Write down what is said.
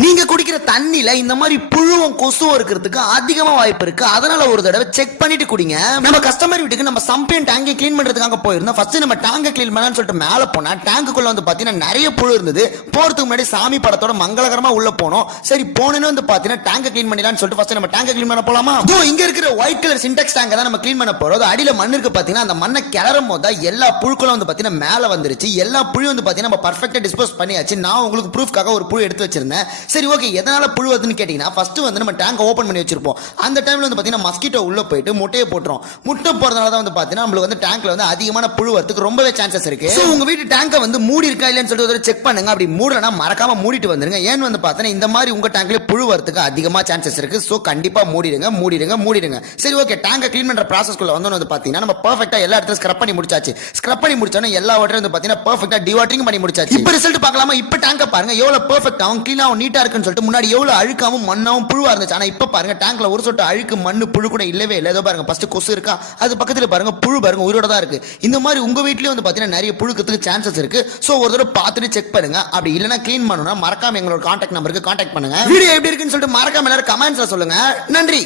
நீங்க குடிக்கிற தண்ணில இந்த மாதிரி புழுவும் கொசுவும் இருக்கிறதுக்கு அதிகமா வாய்ப்பு இருக்கு. அதனால ஒரு தடவை செக் பண்ணிட்டு குடிங்க. நம்ம கஸ்டமர் வீட்டுக்கு நம்ம சம்பையும் டேங்கை கிளீன் பண்றதுக்காக போயிருந்தோம். ஃபர்ஸ்ட் நம்ம டேங்கை கிளீன் பண்ணலாம்னு சொல்லிட்டு மேல போனா டேங்குக்குள்ள வந்து பாத்தீங்கன்னா நிறைய புழு இருந்தது. போறதுக்கு முன்னாடி சாமி படத்தோட மங்களகரமா உள்ள போனோம். சரி போனேன்னு வந்து பாத்தீங்கன்னா டேங்கை கிளீன் பண்ணிடலாம்னு சொல்லிட்டு ஃபர்ஸ்ட் நம்ம டேங்கை கிளீன் பண்ண போலாமா? இங்க இருக்கிற ஒயிட் கலர் சின்டெக்ஸ் டேங்கை தான் நம்ம கிளீன் பண்ண போறோம். அடியில மண் இருக்கு பாத்தீங்கன்னா அந்த மண்ணை கிளறும் போது எல்லா புழுக்களும் வந்து பாத்தீங்கன்னா மேல வந்துருச்சு. எல்லா புழு வந்து பாத்தீங்கன்னா நம்ம பர்ஃபெக்ட்டா டிஸ்போஸ் பண்ணியாச்சு. நான் உங்களுக்கு ப்ரூஃப்காக ஒரு புழு எடுத்து வச்சிருந்தேன். சரி ஓகே, எதனால புழு வருதுன்னு கேட்டீங்கன்னா ஃபர்ஸ்ட் வந்து நம்ம டேங்க் ஓபன் பண்ணி வச்சிருப்போம். அந்த டைம்ல வந்து பாத்தீங்கன்னா மஸ்கிட்டோ உள்ள போயிட்டு முட்டையை போட்டுரும். முட்டை போறதுனால தான் வந்து பாத்தீங்கன்னா நம்மளுக்கு வந்து டேங்க்ல வந்து அதிகமான புழு வரதுக்கு ரொம்பவே சான்சஸ் இருக்கு. சோ உங்க வீட்டு டேங்கை வந்து மூடி இருக்கா இல்லைன்னு சொல்லிட்டு ஒரு செக் பண்ணுங்க. அப்படி மூடலனா மறக்காம மூடிட்டு வந்துருங்க. ஏன் வந்து பாத்தீங்கன்னா இந்த மாதிரி உங்க டேங்க்ல புழு வரதுக்கு அதிகமா சான்சஸ் இருக்கு. சோ கண்டிப்பா மூடிடுங்க. சரி ஓகே, டேங்கை க்ளீன் பண்ற ப்ராசஸ்க்குள்ள வந்து பாத்தீங்கன்னா நம்ம பெர்ஃபெக்ட்டா எல்லா இடத்துல ஸ்க்ரப் பண்ணி முடிச்சாச்சு. ஸ்க்ரப் பண்ணி முடிச்சோன்னா எல்லா வாட்டரும் வந்து பாத்தீங்கன்னா பெர்ஃபெக்ட்டா டிவாட்டரிங் பண்ணி முடிச்சாச்சு. இப்போ ரிசல்ட் பார்க்கலாமா? இப்போ டேங்கை பாருங்க எவ்வளவு பெர்ஃபெக்ட்டாவும் க்ளீனாவும் நீட்டா இருக்குன்னு சொல்லிட்டு. முன்னாடி எவ்வளவு அழுக்காவும் மண்ணாவும் புழுவா இருந்துச்சு. ஆனா இப்ப பாருங்க டேங்க்ல ஒரு சொட்டு அழுக்கு மண்ணு புழு கூட இல்லவே இல்லை. ஏதோ பாருங்க ஃபர்ஸ்ட் கொசு இருக்கா, அது பக்கத்துல பாருங்க புழு பாருங்க உயிரோட தான் இருக்கு. இந்த மாதிரி உங்க வீட்லயே வந்து பாத்தீங்கன்னா நிறைய புழுக்கிறதுக்கு சான்சஸ் இருக்கு. சோ ஒரு தடவை பார்த்துட்டு செக் பண்ணுங்க. அப்படி இல்லைன்னா கிளீன் பண்ணணும்னா மறக்காம எங்களோட கான்டாக்ட் நம்பருக்கு கான்டாக்ட் பண்ணுங்க. வீடியோ எப்படி இருக்குன்னு சொல்லிட்டு மறக்காம எல்லாரும் கமெண்ட்ஸ்ல சொல்லுங்க. நன்றி.